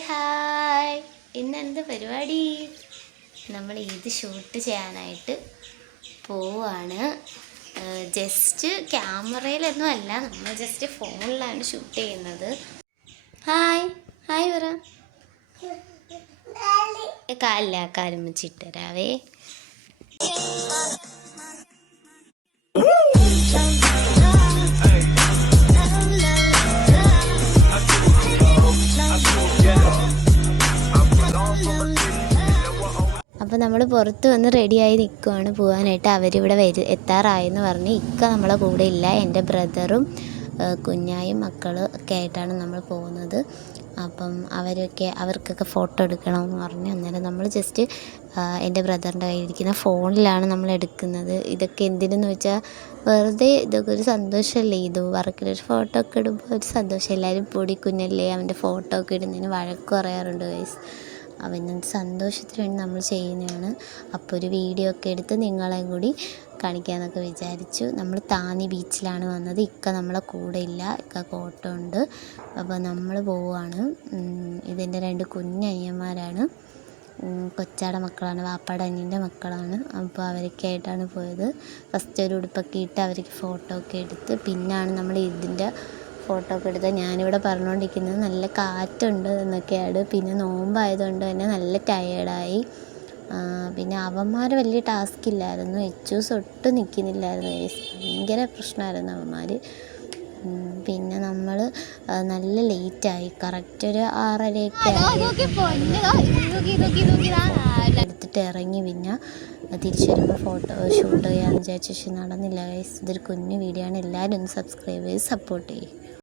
Hi, ഇന്നെന്ത് പരിപാടി? നമ്മൾ ഇത് ഷൂട്ട് ചെയ്യാനായിട്ട് പോവാണ്. ജസ്റ്റ് ക്യാമറയിലൊന്നും അല്ല, നമ്മൾ ജസ്റ്റ് ഫോണിലാണ് ഷൂട്ട് ചെയ്യുന്നത്. ഹായ് ഹായ് പറ. കാലും വെച്ചിട്ടരാവേ. അപ്പോൾ നമ്മൾ പുറത്ത് വന്ന് റെഡിയായി നിൽക്കുവാണ് പോകാനായിട്ട്. അവരിവിടെ എത്താറായെന്ന് പറഞ്ഞ്. ഇക്ക നമ്മളെ കൂടെ ഇല്ല. എൻ്റെ ബ്രദറും കുഞ്ഞായും മക്കളും ഒക്കെ ആയിട്ടാണ് നമ്മൾ പോകുന്നത്. അപ്പം അവർക്കൊക്കെ ഫോട്ടോ എടുക്കണമെന്ന് പറഞ്ഞു. അന്നേരം നമ്മൾ ജസ്റ്റ് എൻ്റെ ബ്രദറിൻ്റെ കയ്യിലിരിക്കുന്ന ഫോണിലാണ് നമ്മൾ എടുക്കുന്നത്. ഇതൊക്കെ എന്തിനെന്ന് വെച്ചാൽ വെറുതെ ഇതൊക്കെ ഒരു സന്തോഷമല്ലേ. ഇത് വർക്കിലൊരു ഫോട്ടോ ഒക്കെ ഇടുമ്പോൾ ഒരു സന്തോഷം. എല്ലാവരും പൊടി കുഞ്ഞല്ലേ അവൻ്റെ ഫോട്ടോ ഒക്കെ ഇടുന്നതിന് വഴക്ക് പറയാറുണ്ട് ഗൈസ്. അവൻ്റെ സന്തോഷത്തിന് വേണ്ടി നമ്മൾ ചെയ്യുന്നതാണ്. അപ്പോൾ ഒരു വീഡിയോ ഒക്കെ എടുത്ത് നിങ്ങളെയും കൂടി കാണിക്കാമെന്നൊക്കെ വിചാരിച്ചു. നമ്മൾ താന്നി ബീച്ചിലാണ് വന്നത്. ഇക്ക നമ്മളെ കൂടെ ഇല്ല, ഇക്ക ഓട്ടോ ഉണ്ട്. അപ്പോൾ നമ്മൾ പോവുകയാണ്. ഇതെൻ്റെ 2 കുഞ്ഞനിയന്മാരാണ്. കൊച്ചാടെ മക്കളാണ്, വാപ്പാടെ അനിയൻ്റെ മക്കളാണ്. അപ്പോൾ അവരൊക്കെ ആയിട്ടാണ് പോയത്. ഫസ്റ്റ് ഒരു ഉടുപ്പൊക്കെ ഇട്ട് അവർക്ക് ഫോട്ടോ ഒക്കെ എടുത്ത് പിന്നാണ് നമ്മൾ ഇതിൻ്റെ ഫോട്ടോ ഒക്കെ എടുത്താൽ. ഞാനിവിടെ പറഞ്ഞുകൊണ്ടിരിക്കുന്നത് നല്ല കാറ്റുണ്ട് എന്നൊക്കെയാണ്. പിന്നെ നോമ്പായതുകൊണ്ട് തന്നെ നല്ല ടയേർഡായി. പിന്നെ അവന്മാർ വലിയ ടാസ്ക് ഇല്ലായിരുന്നു. എച്ചൂസ് ഒട്ടും നിൽക്കുന്നില്ലായിരുന്നു. ഭയങ്കര പ്രശ്നമായിരുന്നു അവന്മാർ. പിന്നെ നമ്മൾ നല്ല ലേറ്റായി. കറക്റ്റ് ഒരു 6:30 എടുത്തിട്ട് ഇറങ്ങി. പിന്നെ തിരിച്ചു വരുമ്പോൾ ഫോട്ടോ ഷൂട്ട് ചെയ്യാമെന്ന് വിചാരിച്ചു. പക്ഷെ നടന്നില്ല ഗൈസ്. ഇതൊരു കുഞ്ഞു വീഡിയോ ആണ്. എല്ലാവരും ഒന്ന് സബ്സ്ക്രൈബ് ചെയ്ത് സപ്പോർട്ട് ചെയ്യും.